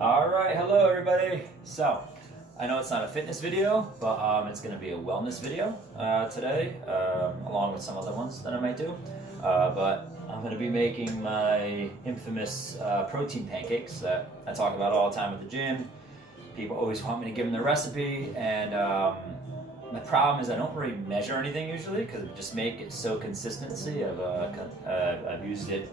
Alright, hello everybody. So, I know it's not a fitness video, but it's going to be a wellness video today, along with some other ones that I might do. But I'm going to be making my infamous protein pancakes that I talk about all the time at the gym. People always want me to give them the recipe, and my problem is I don't really measure anything usually because I just make it so consistency. I've used it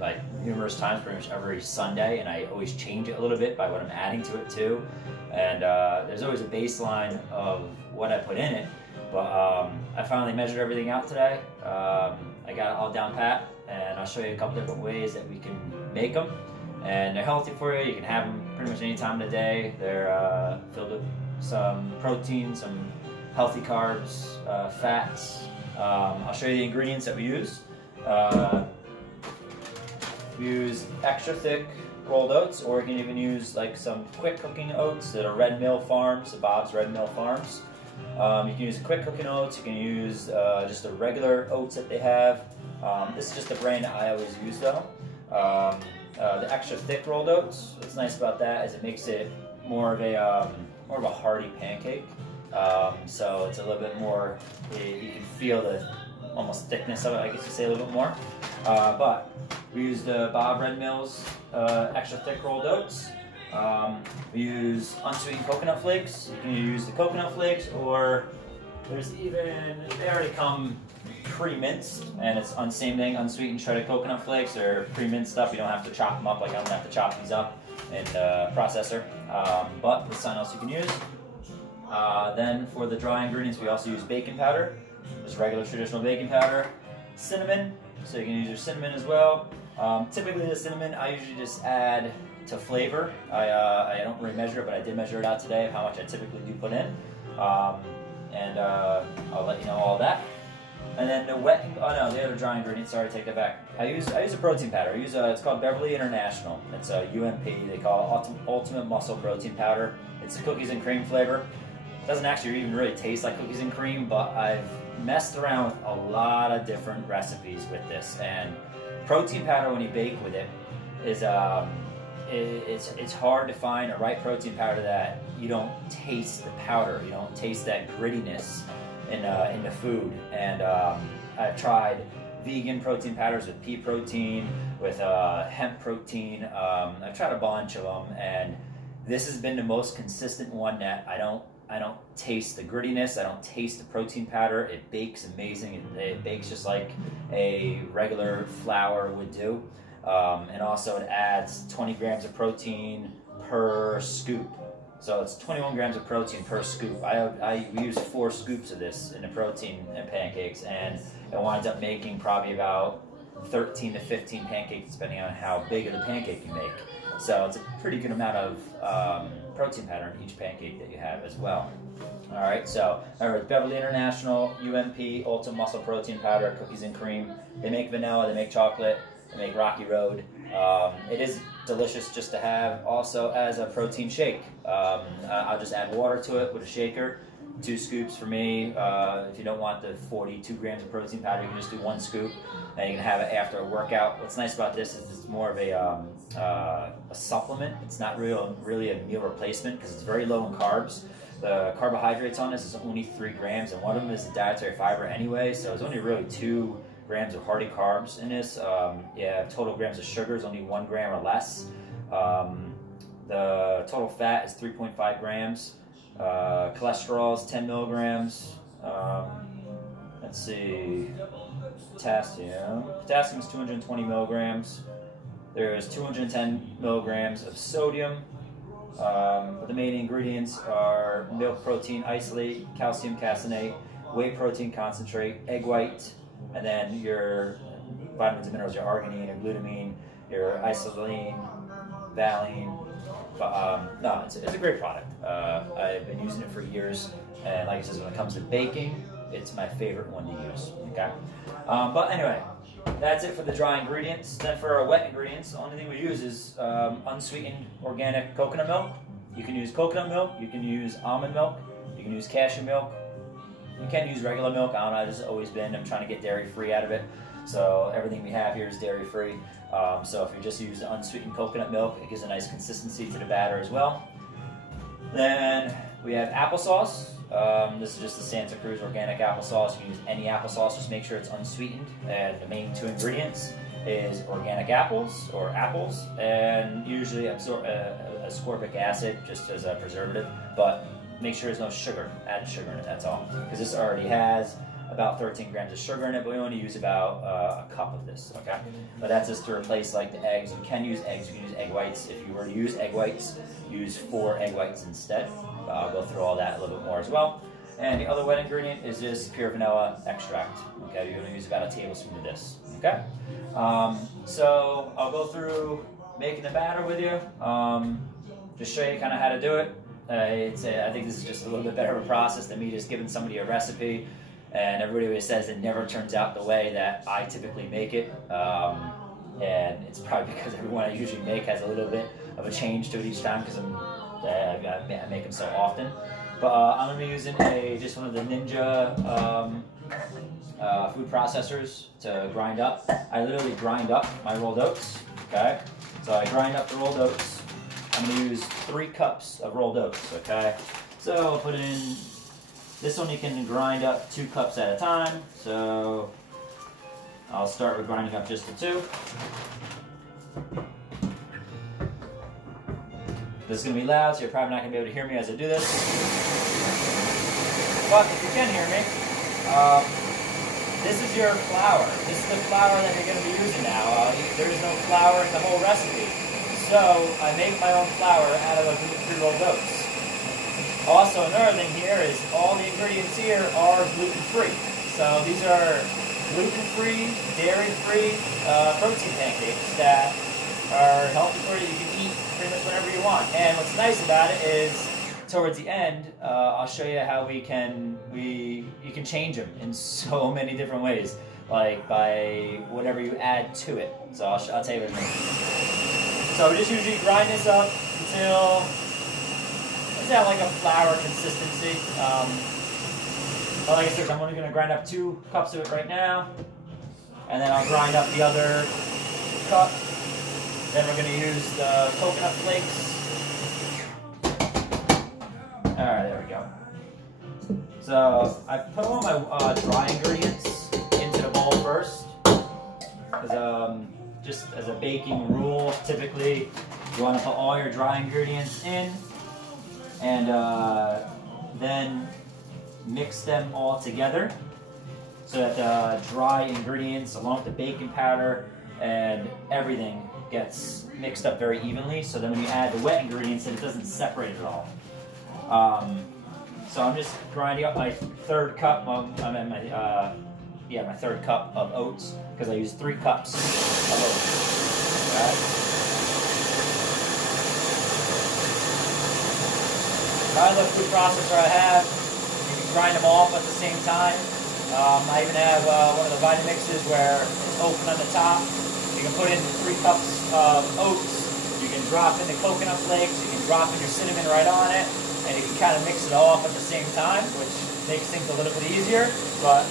like numerous times, pretty much every Sunday, and I always change it a little bit by what I'm adding to it too. And there's always a baseline of what I put in it, but I finally measured everything out today. I got it all down pat, and I'll show you a couple different ways that we can make them. And they're healthy for you. You can have them pretty much any time of the day. They're filled with some protein, some healthy carbs, fats. I'll show you the ingredients that we use. We use extra thick rolled oats, or you can even use like some quick cooking oats that are Red Mill Farms, Bob's Red Mill Farms. You can use quick cooking oats. You can use just the regular oats that they have. This is just the brand I always use though. The extra thick rolled oats, what's nice about that is it makes it more of a hearty pancake. So it's a little bit more, you can feel the almost thickness of it, I guess you say a little bit more. But we use the Bob Red Mill's extra thick rolled oats. We use unsweetened coconut flakes. You can use the coconut flakes, or there's even, they already come pre-minced, and it's on same thing, unsweetened shredded coconut flakes. They're pre-minced stuff. You don't have to chop them up, like I'm gonna have to chop these up in the processor. But there's something else you can use. Then for the dry ingredients, we also use baking powder. Just regular traditional baking powder. Cinnamon, so you can use your cinnamon as well. Typically the cinnamon I usually just add to flavor. I don't really measure it, but I did measure it out today of how much I typically do put in. And I'll let you know all that. And then the the other dry ingredients, sorry, take that back. I use a protein powder. It's called Beverly International. It's a UMP, they call it Ultimate Muscle Protein Powder. It's a cookies and cream flavor. It doesn't actually even really taste like cookies and cream, but I've messed around with a lot of different recipes with this. And protein powder, when you bake with it, is it's hard to find a right protein powder that you don't taste the powder, you don't taste that grittiness in the food. And I've tried vegan protein powders with pea protein, with hemp protein. I've tried a bunch of them, and this has been the most consistent one that I don't taste the grittiness. I don't taste the protein powder. It bakes amazing. It bakes just like a regular flour would do. And also it adds 20 grams of protein per scoop. So it's 21 grams of protein per scoop. I use 4 scoops of this in the protein and pancakes, and it winds up making probably about 13 to 15 pancakes depending on how big of the pancake you make. So it's a pretty good amount of protein powder in each pancake that you have as well. Alright, so remember, Beverly International, UMP, Ultimate Muscle Protein Powder, cookies and cream. They make vanilla, they make chocolate, they make Rocky Road. It is delicious just to have also as a protein shake. I'll just add water to it with a shaker. 2 scoops for me. If you don't want the 42 grams of protein powder, you can just do 1 scoop, and you can have it after a workout. What's nice about this is it's more of a supplement. It's not really a meal replacement because it's very low in carbs. The carbohydrates on this is only 3 grams, and one of them is dietary fiber anyway, so it's only really 2 grams of hearty carbs in this. Total grams of sugar is only 1 gram or less. The total fat is 3.5 grams. Cholesterol is 10 milligrams. Let's see. Potassium. Potassium is 220 milligrams. There's 210 milligrams of sodium. But the main ingredients are milk protein isolate, calcium caseinate, whey protein concentrate, egg white, and then your vitamins and minerals, your arginine, your glutamine, your isolane, valine. No, it's a great product. I've been using it for years, and like I said, when it comes to baking, it's my favorite one to use. Okay, but anyway, that's it for the dry ingredients. Then for our wet ingredients, the only thing we use is unsweetened organic coconut milk. You can use coconut milk, you can use almond milk, you can use cashew milk. You can use regular milk. I don't know, I've just always been, I'm trying to get dairy free out of it. So everything we have here is dairy-free. So if you just use unsweetened coconut milk, it gives a nice consistency to the batter as well. Then we have applesauce. This is just the Santa Cruz organic applesauce. You can use any applesauce, just make sure it's unsweetened. And the main 2 ingredients is organic apples, and usually ascorbic acid, just as a preservative. But make sure there's no sugar, added sugar in it, that's all. Because this already has about 13 grams of sugar in it, but we only use about a cup of this, okay? But that's just to replace like the eggs. You can use eggs, you can use egg whites. If you were to use egg whites, use 4 egg whites instead. I'll go through all that a little bit more as well. And the other wet ingredient is just pure vanilla extract, okay? You're gonna use about a tablespoon of this, okay? So I'll go through making the batter with you, just show you kind of how to do it. I think this is just a little bit better of a process than me just giving somebody a recipe. And everybody always says it never turns out the way that I typically make it. And it's probably because everyone I usually make has a little bit of a change to it each time because I make them so often. But I'm going to be using just one of the Ninja food processors to grind up. I literally grind up my rolled oats, okay? So I grind up the rolled oats. I'm going to use 3 cups of rolled oats, okay? So I'll put in, this one you can grind up 2 cups at a time. So I'll start with grinding up just the 2. This is going to be loud, so you're probably not going to be able to hear me as I do this. But if you can hear me, this is your flour. This is the flour that you're going to be using now. There is no flour in the whole recipe. So I make my own flour out of a gluten-free rolled oats. Also, another thing here is all the ingredients here are gluten-free. So these are gluten-free, dairy-free protein pancakes that are healthy for you. You can eat pretty much whenever you want. And what's nice about it is, towards the end, I'll show you how you can change them in so many different ways, like by whatever you add to it. So I'll tell you what I mean. So we just usually grind this up until it's at like a flour consistency. But like I said, I'm only going to grind up 2 cups of it right now, and then I'll grind up the other cup. Then we're going to use the coconut flakes. Alright, there we go. So I put all my dry ingredients into the bowl first. Because just as a baking rule, typically you want to put all your dry ingredients in and then mix them all together so that the dry ingredients along with the baking powder and everything gets mixed up very evenly, so then when you add the wet ingredients, it doesn't separate at all. So I'm just grinding up my 3rd cup. My 3rd cup of oats because I use 3 cups of oats. Okay. I love food processor I have. You can grind them all up at the same time. I even have one of the Vitamixes where it's open on the top. You can put in 3 cups of oats. You can drop in the coconut flakes. You can drop in your cinnamon right on it. And you can kind of mix it all up at the same time, which makes things a little bit easier. But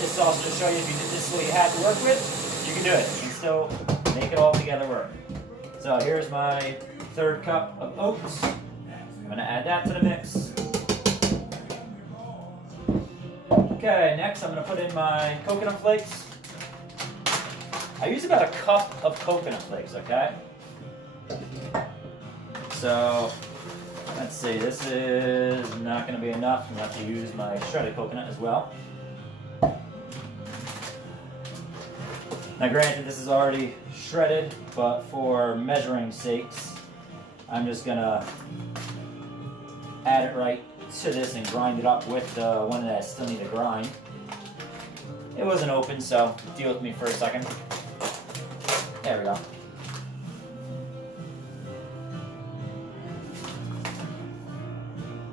this also to show you if this is what you had to work with, you can do it. You can still make it all together work. So here's my 3rd cup of oats. I'm going to add that to the mix. Okay, next I'm going to put in my coconut flakes. I use about a cup of coconut flakes, okay? So let's see, this is not going to be enough. I'm going to have to use my shredded coconut as well. Now granted, this is already shredded, but for measuring sakes, I'm just going to add it right to this and grind it up with the one that I still need to grind. It wasn't open, so deal with me for a second. There we go.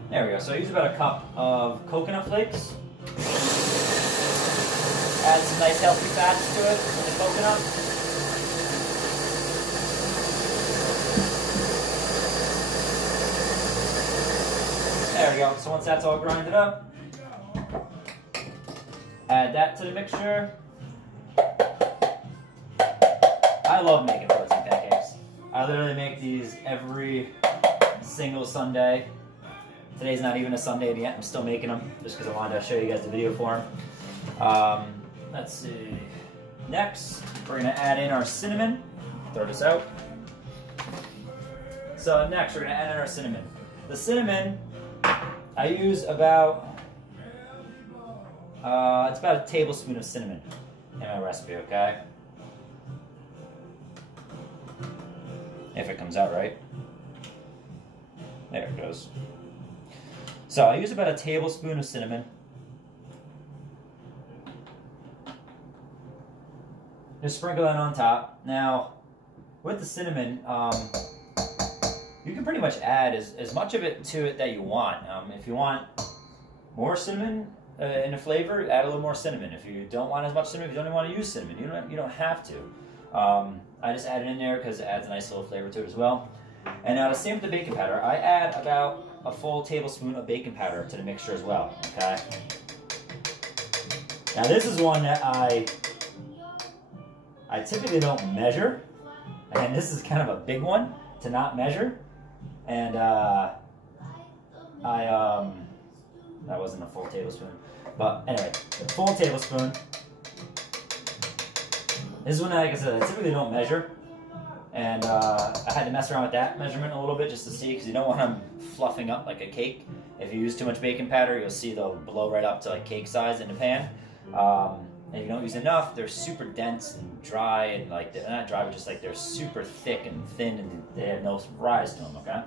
There we go. So I use about a cup of coconut flakes. Add some nice healthy fats to it with the coconut. There we go. So once that's all grinded up, add that to the mixture. I love making protein pancakes. I literally make these every single Sunday. Today's not even a Sunday yet. I'm still making them just because I wanted to show you guys the video for them. Let's see. Next, we're going to add in our cinnamon. Throw this out. So next, we're going to add in our cinnamon. The cinnamon, I use about, it's about a tablespoon of cinnamon in my recipe, okay? If it comes out right. There it goes. So I use about a tablespoon of cinnamon. Just sprinkle that on top. Now, with the cinnamon, you can pretty much add as much of it to it that you want. If you want more cinnamon in the flavor, add a little more cinnamon. If you don't want as much cinnamon, if you don't even want to use cinnamon, you don't have to. I just add it in there because it adds a nice little flavor to it as well. And now the same with the baking powder. I add about a full tablespoon of baking powder to the mixture as well, okay? Now this is one that I typically don't measure, and this is kind of a big one to not measure. And that wasn't a full tablespoon, but anyway, a full tablespoon. This is one that, like I said, I typically don't measure, and I had to mess around with that measurement a little bit just to see, because you don't want them fluffing up like a cake. If you use too much baking powder, you'll see they'll blow right up to like cake size in the pan. And if you don't use enough, they're super dense and dry, and like they're not dry, but just like they're super thick and thin, and they have no rise to them, okay?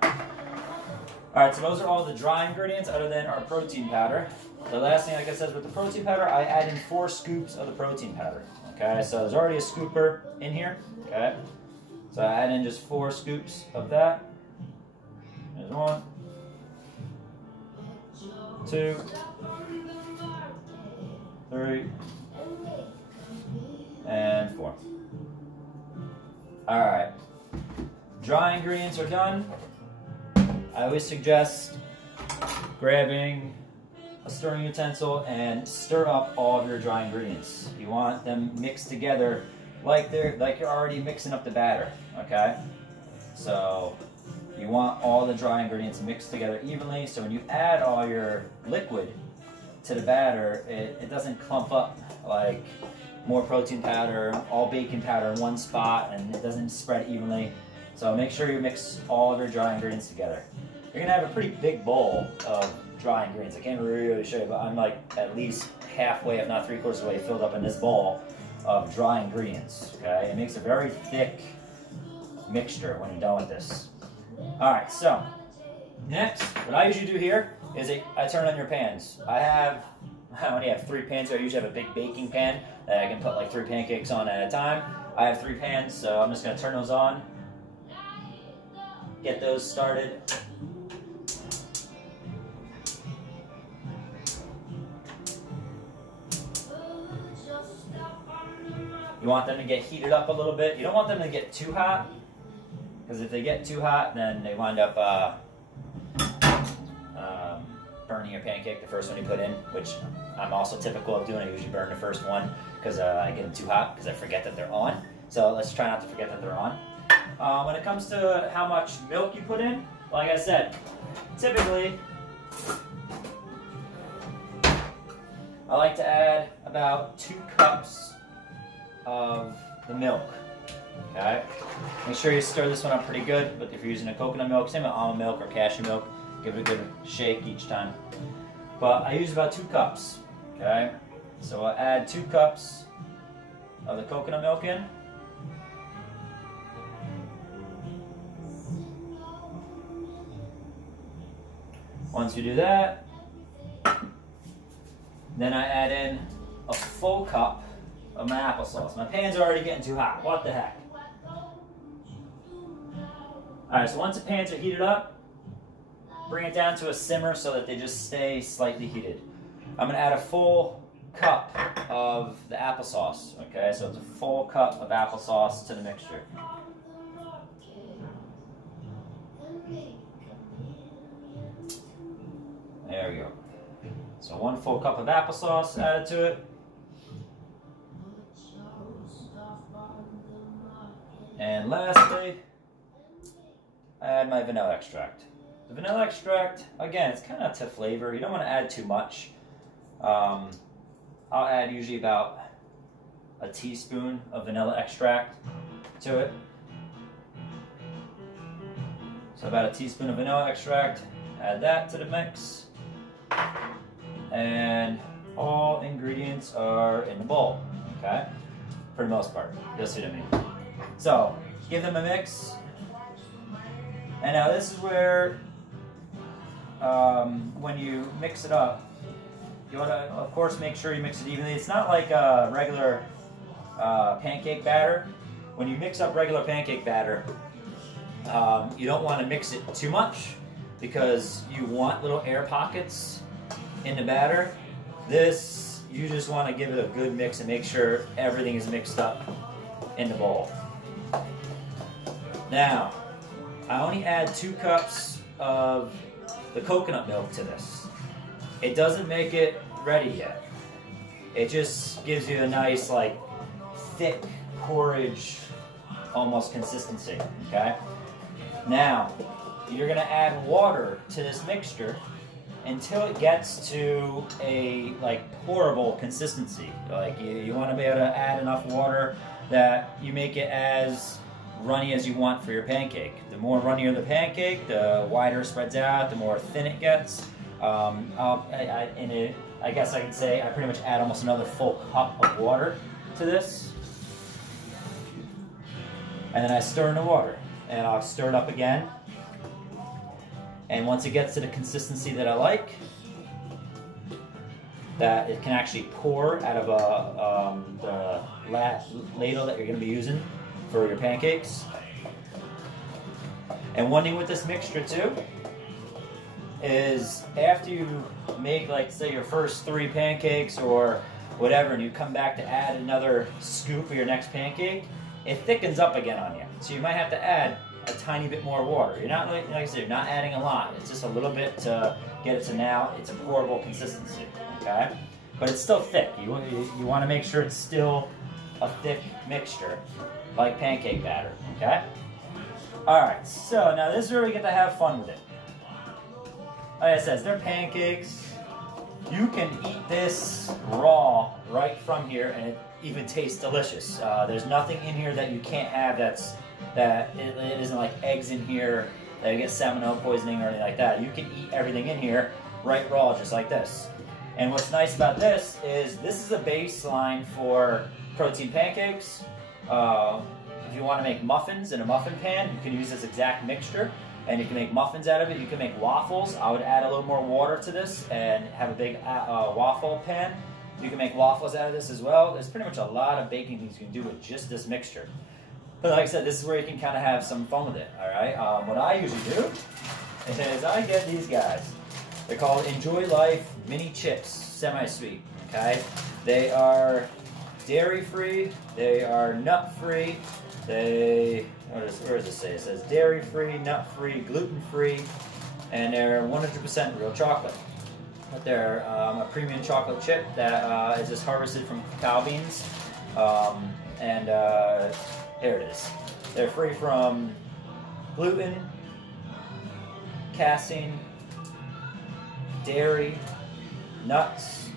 All right, so those are all the dry ingredients other than our protein powder. The last thing, like I said, with the protein powder, I add in 4 scoops of the protein powder, okay? So there's already a scooper in here, okay? So I add in just 4 scoops of that. There's 1, 2, 3, and 4. Alright. Dry ingredients are done. I always suggest grabbing a stirring utensil and stir up all of your dry ingredients. You want them mixed together like you're already mixing up the batter, okay? So you want all the dry ingredients mixed together evenly, so when you add all your liquid to the batter, it doesn't clump up like more protein powder, all baking powder in one spot, and it doesn't spread evenly. So make sure you mix all of your dry ingredients together. You're gonna have a pretty big bowl of dry ingredients. I can't really show you, but I'm like at least halfway, if not 3/4 of the way, filled up in this bowl of dry ingredients, okay? It makes a very thick mixture when you're done with this. All right, so next, what I usually do here is I turn on your pans. I only have 3 pans here. I usually have a big baking pan that I can put like 3 pancakes on at a time. I have 3 pans, so I'm just gonna turn those on, get those started. You want them to get heated up a little bit. You don't want them to get too hot, because if they get too hot, then they wind up burning your pancake, the first one you put in, which I'm also typical of doing. I usually burn the first one because I get them too hot because I forget that they're on. So let's try not to forget that they're on. When it comes to how much milk you put in, like I said, typically I like to add about 2 cups of the milk. Okay, make sure you stir this one up pretty good, but if you're using a coconut milk, same with almond milk or cashew milk, give it a good shake each time. But I use about 2 cups, okay? So I'll add 2 cups of the coconut milk in. Once you do that, then I add in a full cup of my applesauce. My pan's already getting too hot. What the heck? Alright, so once the pans are heated up, bring it down to a simmer so that they just stay slightly heated. I'm going to add a full cup of the applesauce, okay? So it's a full cup of applesauce to the mixture. There we go. So 1 full cup of applesauce added to it. And lastly, I add my vanilla extract. The vanilla extract, again, it's kind of to flavor. You don't want to add too much. I'll add usually about a teaspoon of vanilla extract to it. So about a teaspoon of vanilla extract, add that to the mix. And all ingredients are in the bowl, okay? For the most part, you'll see what I mean. So, give them a mix. And now this is where, when you mix it up, you want to, of course, make sure you mix it evenly. It's not like a regular pancake batter. When you mix up regular pancake batter, you don't want to mix it too much because you want little air pockets in the batter. This, you just want to give it a good mix and make sure everything is mixed up in the bowl. Now, I only add 2 cups of the coconut milk to this. It doesn't make it ready yet. It just gives you a nice, like, thick porridge almost consistency, okay? Now, you're gonna add water to this mixture until it gets to a, like, pourable consistency. Like, you wanna be able to add enough water that you make it as runny as you want for your pancake. The more runnier the pancake, the wider it spreads out, the more thin it gets. I guess I could say I pretty much add almost another full cup of water to this. And then I stir in the water. And I'll stir it up again. And once it gets to the consistency that I like, that it can actually pour out of the ladle that you're going to be using for your pancakes. And one thing with this mixture too is after you make, like, say, your first 3 pancakes or whatever, and you come back to add another scoop of your next pancake, it thickens up again on you. So you might have to add a tiny bit more water. You're not, like I said, you're not adding a lot. It's just a little bit to get it to now it's a pourable consistency, okay? But it's still thick. You want to make sure it's still a thick mixture, like pancake batter, okay? Alright, so now this is where we get to have fun with it. Like I said, they're pancakes. You can eat this raw right from here and it even tastes delicious. There's nothing in here that you can't have that it isn't like eggs in here that you get salmonella poisoning or anything like that. You can eat everything in here right raw, just like this. And what's nice about this is a baseline for protein pancakes. If you want to make muffins in a muffin pan, you can use this exact mixture and you can make muffins out of it. You can make waffles. I would add a little more water to this and have a big waffle pan. You can make waffles out of this as well. There's pretty much a lot of baking things you can do with just this mixture. But like I said, this is where you can kind of have some fun with it, all right? What I usually do is I get these guys. They're called Enjoy Life Mini Chips, semi-sweet, okay? They are dairy-free, they are nut-free, where does it say? It says dairy-free, nut-free, gluten-free, and they're 100% real chocolate. But they're a premium chocolate chip that is just harvested from cacao beans. Here it is. They're free from gluten, casein, dairy, nuts,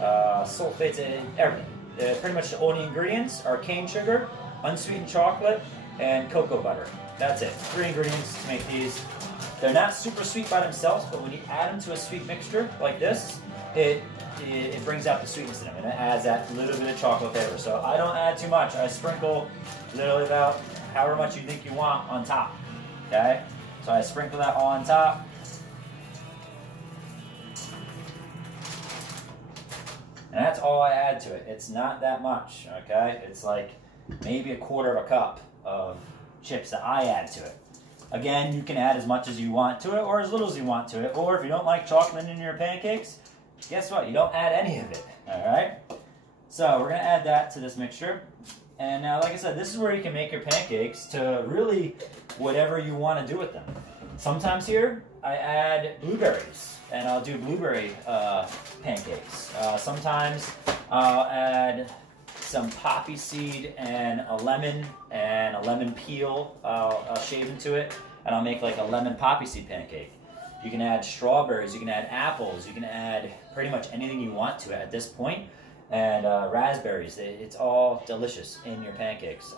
sulfates, and everything. Pretty much the only ingredients are cane sugar, unsweetened chocolate, and cocoa butter. That's it. 3 ingredients to make these. They're not super sweet by themselves, but when you add them to a sweet mixture like this, it brings out the sweetness in them, and it adds that little bit of chocolate flavor. So I don't add too much. I sprinkle literally about however much you think you want on top, okay? So I sprinkle that on top. And that's all I add to it. It's not that much, okay? It's like maybe a 1/4 of a cup of chips that I add to it. Again, you can add as much as you want to it or as little as you want to it. Or if you don't like chocolate in your pancakes, guess what? You don't add any of it, all right? So we're gonna add that to this mixture. And now, like I said, this is where you can make your pancakes to really whatever you want to do with them. Sometimes here, I add blueberries, and I'll do blueberry pancakes. Sometimes I'll add some poppy seed and a lemon peel. I'll shave into it, and I'll make like a lemon poppy seed pancake. You can add strawberries, you can add apples, you can add pretty much anything you want to it at this point, and raspberries. It's all delicious in your pancakes.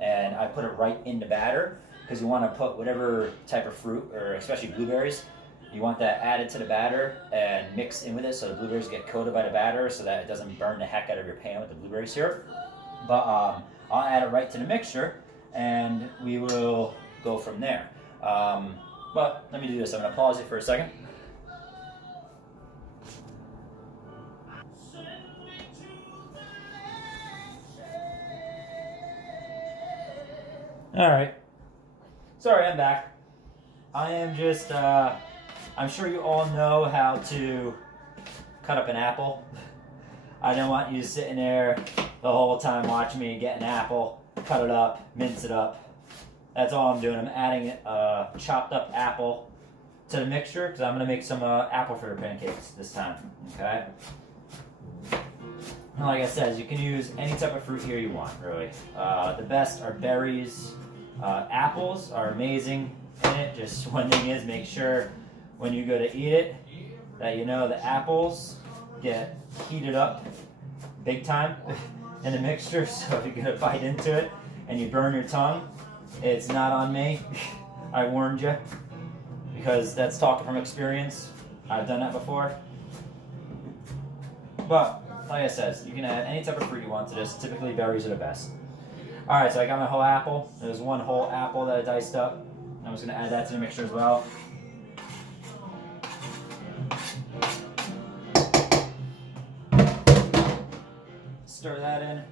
And I put it right in the batter because you want to put whatever type of fruit, or especially blueberries, you want that added to the batter and mix in with it so the blueberries get coated by the batter so that it doesn't burn the heck out of your pan with the blueberry syrup. But I'll add it right to the mixture and we will go from there. But let me do this. I'm going to pause it for a second. All right. Sorry, I'm back. I am just, I'm sure you all know how to cut up an apple. I don't want you sitting there the whole time watching me get an apple, cut it up, mince it up. That's all I'm doing. I'm adding a chopped up apple to the mixture because I'm going to make some apple fritter pancakes this time, okay? And like I said, you can use any type of fruit here you want, really. The best are berries. Apples are amazing in it. Just one thing is, make sure when you go to eat it that you know the apples get heated up big time in the mixture. So if you get a bite into it and you burn your tongue, it's not on me. I warned you, because that's talking from experience. I've done that before. But like I said, you can add any type of fruit you want to this. Typically berries are the best. Alright, so I got my whole apple. There's one whole apple that I diced up. I'm just going to add that to the mixture as well. Stir that in.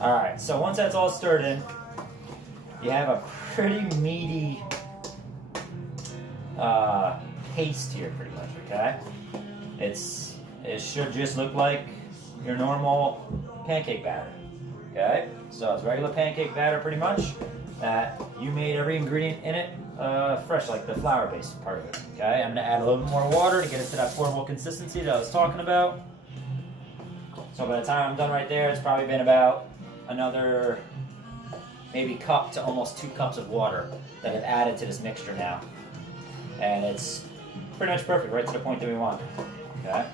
Alright, so once that's all stirred in, you have a pretty meaty paste here, pretty much, okay? It should just look like your normal pancake batter, okay? So it's regular pancake batter, pretty much, that you made every ingredient in it fresh, like the flour-based part of it, okay? I'm gonna add a little bit more water to get it to that portable consistency that I was talking about. So by the time I'm done right there, it's probably been about another maybe cup to almost 2 cups of water that I've added to this mixture now. And it's pretty much perfect, right to the point that we want. Okay?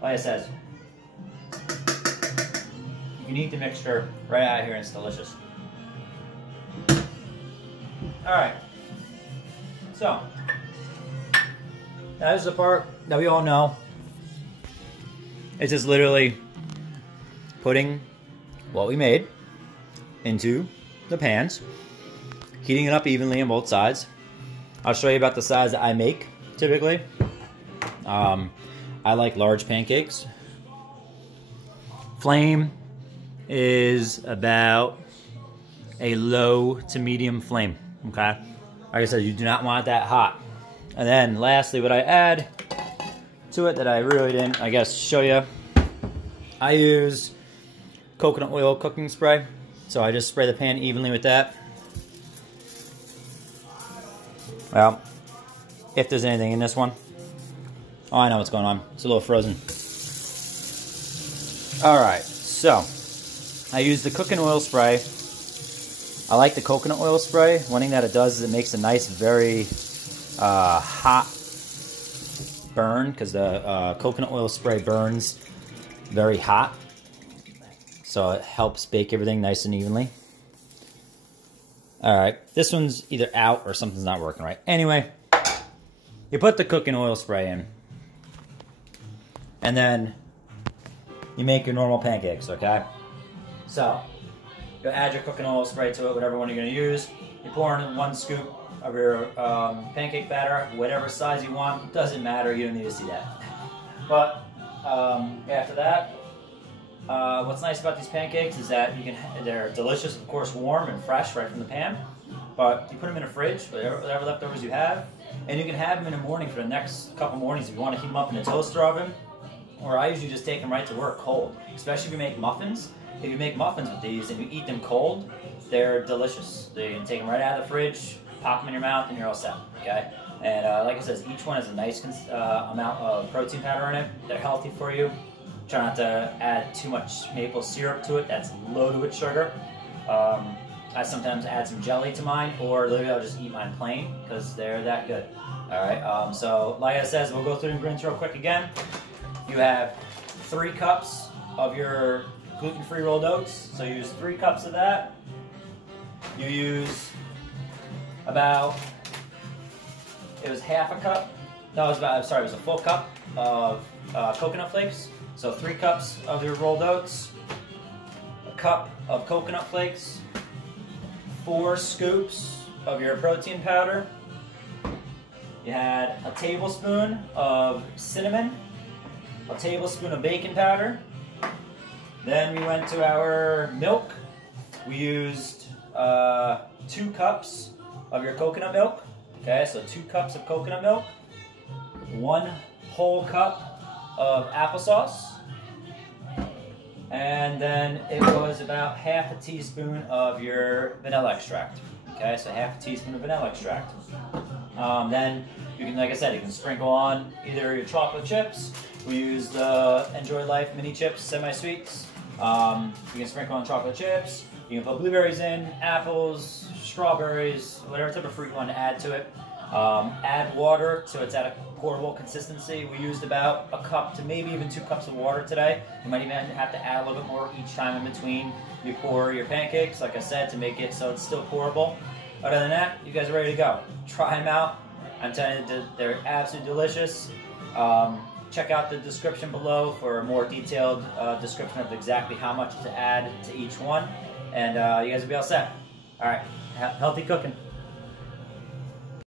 Like I said, you can eat the mixture right out of here and it's delicious. Alright. So, that is the part that we all know. It's just literally putting what we made into the pans, heating it up evenly on both sides. I'll show you about the size that I make typically. I like large pancakes. Flame is about a low to medium flame, okay? Like I said, you do not want it that hot. And then lastly, what I add to it that I really didn't, I guess, show you, I use coconut oil cooking spray. So I just spray the pan evenly with that. Well, if there's anything in this one. Oh, I know what's going on. It's a little frozen. Alright, so I use the cooking oil spray. I like the coconut oil spray. One thing that it does is it makes a nice, very hot burn, because the coconut oil spray burns very hot. So it helps bake everything nice and evenly. Alright, this one's either out or something's not working right. Anyway, you put the cooking oil spray in. And then you make your normal pancakes, okay? So, you add your cooking oil spray to it, whatever one you're going to use. You pour in 1 scoop of your pancake batter, whatever size you want. Doesn't matter, you don't need to see that. But after that, what's nice about these pancakes is that they're delicious, of course, warm and fresh right from the pan. But you put them in a fridge, whatever leftovers you have, and you can have them in the morning for the next couple mornings if you want to heat them up in a toaster oven. Or I usually just take them right to work cold, especially if you make muffins. if you make muffins with these and you eat them cold, they're delicious. You can take them right out of the fridge, pop them in your mouth, and you're all set. Okay. And like I said, each one has a nice amount of protein powder in it. They're healthy for you. Try not to add too much maple syrup to it. That's loaded with sugar. I sometimes add some jelly to mine, or literally I'll just eat mine plain because they're that good. All right. So like I said, we'll go through the ingredients real quick again. You have 3 cups of your gluten-free rolled oats. So use 3 cups of that. You use about, it was half a cup. No, it was about, sorry, it was a full cup of coconut flakes. So 3 cups of your rolled oats, a cup of coconut flakes, 4 scoops of your protein powder. You had a tablespoon of cinnamon, a tablespoon of baking powder. Then we went to our milk. We used 2 cups of your coconut milk. Okay, so 2 cups of coconut milk, 1 whole cup of applesauce, and then it was about half a teaspoon of your vanilla extract. Okay, so half a teaspoon of vanilla extract. Then you can, like I said, you can sprinkle on either your chocolate chips. We used Enjoy Life mini chips, semi-sweets. You can sprinkle on chocolate chips. You can put blueberries in, apples, strawberries, whatever type of fruit you want to add to it. Add water so it's at a pourable consistency. We used about a cup to maybe even 2 cups of water today. You might even have to add a little bit more each time in between you pour your pancakes, like I said, to make it so it's still pourable. Other than that, you guys are ready to go. Try them out. I'm telling you, they're absolutely delicious. Check out the description below for a more detailed description of exactly how much to add to each one. And you guys will be all set. All right, healthy cooking.